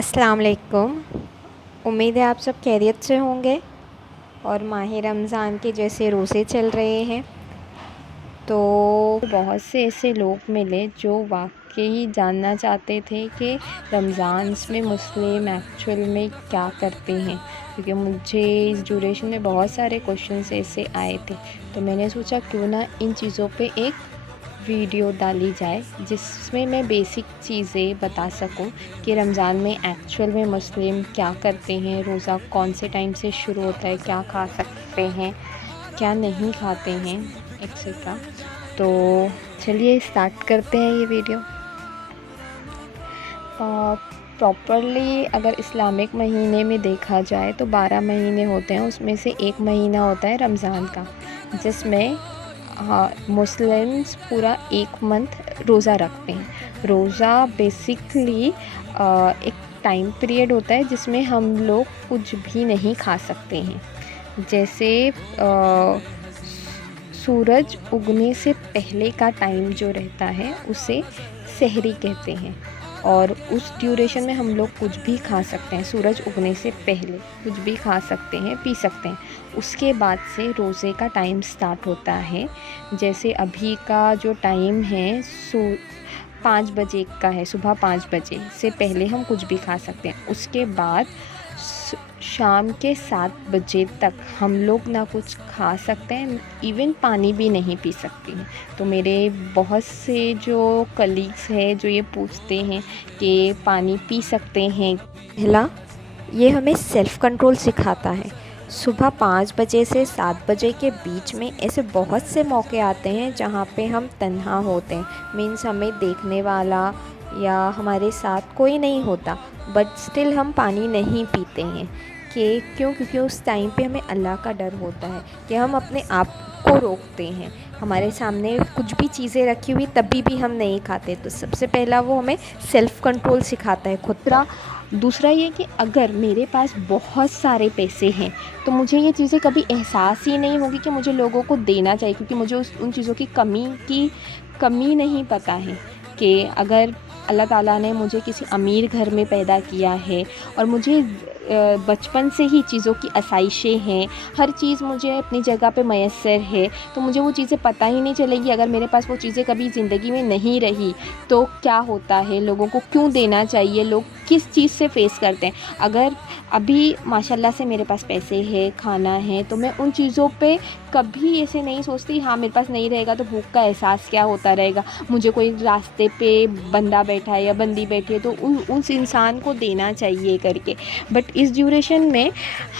अस्सलाम वालेकुम। उम्मीद है आप सब खैरियत से होंगे और माह रमज़ान के जैसे रोज़े चल रहे हैं। तो बहुत से ऐसे लोग मिले जो वाकई जानना चाहते थे कि रमज़ान में मुस्लिम एक्चुअल में क्या करते हैं, क्योंकि मुझे इस ड्यूरेशन में बहुत सारे क्वेश्चंस ऐसे आए थे। तो मैंने सोचा क्यों ना इन चीज़ों पे एक वीडियो डाली जाए जिसमें मैं बेसिक चीज़ें बता सकूं कि रमज़ान में एक्चुअल में मुस्लिम क्या करते हैं, रोज़ा कौन से टाइम से शुरू होता है, क्या खा सकते हैं, क्या नहीं खाते हैं, एक्सेट्रा। तो चलिए स्टार्ट करते हैं ये वीडियो। प्रॉपरली अगर इस्लामिक महीने में देखा जाए तो 12 महीने होते हैं, उसमें से एक महीना होता है रमज़ान का, जिसमें मुस्लिम्स पूरा एक मंथ रोज़ा रखते हैं। रोज़ा बेसिकली एक टाइम पीरियड होता है जिसमें हम लोग कुछ भी नहीं खा सकते हैं। जैसे सूरज उगने से पहले का टाइम जो रहता है उसे सहरी कहते हैं, और उस ड्यूरेशन में हम लोग कुछ भी खा सकते हैं। सूरज उगने से पहले कुछ भी खा सकते हैं, पी सकते हैं। उसके बाद से रोज़े का टाइम स्टार्ट होता है। जैसे अभी का जो टाइम है 5 बजे का है, सुबह 5 बजे से पहले हम कुछ भी खा सकते हैं। उसके बाद शाम के 7 बजे तक हम लोग ना कुछ खा सकते हैं, इवन पानी भी नहीं पी सकते हैं। तो मेरे बहुत से जो कलीग्स हैं जो ये पूछते हैं कि पानी पी सकते हैं। पहला, ये हमें सेल्फ़ कंट्रोल सिखाता है। सुबह 5 बजे से 7 बजे के बीच में ऐसे बहुत से मौके आते हैं जहाँ पे हम तन्हा होते हैं, मीन्स हमें देखने वाला या हमारे साथ कोई नहीं होता, बट स्टिल हम पानी नहीं पीते हैं। क्योंकि उस टाइम पे हमें अल्लाह का डर होता है कि हम अपने आप को रोकते हैं। हमारे सामने कुछ भी चीज़ें रखी हुई तभी भी हम नहीं खाते। तो सबसे पहला वो हमें सेल्फ़ कंट्रोल सिखाता है खुद। दूसरा ये कि अगर मेरे पास बहुत सारे पैसे हैं तो मुझे ये चीज़ें कभी एहसास ही नहीं होगी कि मुझे लोगों को देना चाहिए, क्योंकि मुझे उन चीज़ों की कमी नहीं पता है। कि अगर अल्लाह ताला ने मुझे किसी अमीर घर में पैदा किया है और मुझे बचपन से ही चीज़ों की आसाइशें हैं, हर चीज़ मुझे अपनी जगह पे मयस्सर है, तो मुझे वो चीज़ें पता ही नहीं चलेगी। अगर मेरे पास वो चीज़ें कभी ज़िंदगी में नहीं रही तो क्या होता है, लोगों को क्यों देना चाहिए, लोग किस चीज़ से फ़ेस करते हैं। अगर अभी माशाल्लाह से मेरे पास पैसे है, खाना है, तो मैं उन चीज़ों पे कभी ऐसे नहीं सोचती हाँ मेरे पास नहीं रहेगा तो भूख का एहसास क्या होता रहेगा, मुझे कोई रास्ते पे बंदा बैठा है या बंदी बैठी है तो उस इंसान को देना चाहिए करके। बट इस ड्यूरेशन में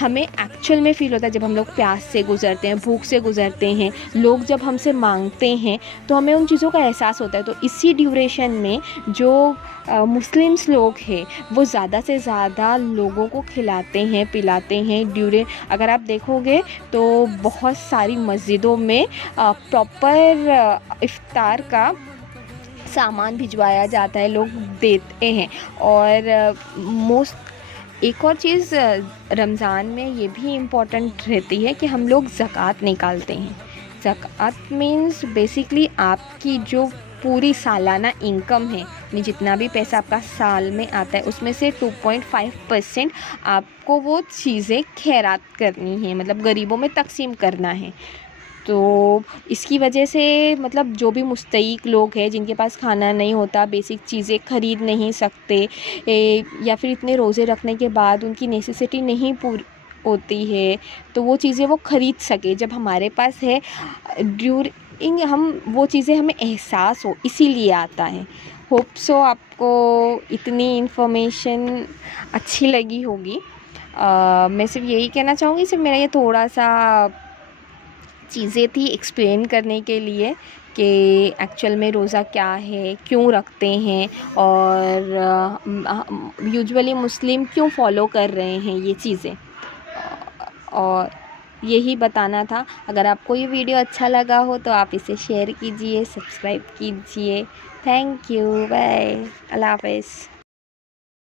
हमें एक्चुअल में फ़ील होता है जब हम लोग प्यास से गुज़रते हैं, भूख से गुज़रते हैं, लोग जब हमसे मांगते हैं तो हमें उन चीज़ों का एहसास होता है। तो इसी ड्यूरेशन में जो मुस्लिम्स लोग हैं वो ज़्यादा से ज़्यादा लोगों को खिलाते हैं, पिलाते हैं। अगर आप देखोगे तो बहुत सारी मस्जिदों में प्रॉपर इफ्तार का सामान भिजवाया जाता है, लोग देते हैं। और एक और चीज़ रमज़ान में ये भी इम्पॉर्टेंट रहती है कि हम लोग ज़कात निकालते हैं। ज़कात मीन्स बेसिकली आपकी जो पूरी सालाना इनकम है, यानी जितना भी पैसा आपका साल में आता है उसमें से 2.5% आपको वो चीज़ें खैरात करनी है, मतलब गरीबों में तकसीम करना है। तो इसकी वजह से मतलब जो भी मुस्तहीक़ लोग हैं जिनके पास खाना नहीं होता, बेसिक चीज़ें ख़रीद नहीं सकते, या फिर इतने रोज़े रखने के बाद उनकी नेसेसिटी नहीं पूरी होती है, तो वो चीज़ें वो ख़रीद सके जब हमारे पास है। हम वो चीज़ें हमें एहसास हो, इसीलिए आता है। होप सो आपको इतनी इन्फॉर्मेशन अच्छी लगी होगी। मैं सिर्फ यही कहना चाहूँगी, सिर्फ मेरा ये थोड़ा सा चीज़ें थी एक्सप्लेन करने के लिए कि एक्चुअल में रोज़ा क्या है, क्यों रखते हैं, और यूजुअली मुस्लिम क्यों फॉलो कर रहे हैं ये चीज़ें, और यही बताना था। अगर आपको ये वीडियो अच्छा लगा हो तो आप इसे शेयर कीजिए, सब्सक्राइब कीजिए। थैंक यू, बाय, अल्लाह हाफ़िज़।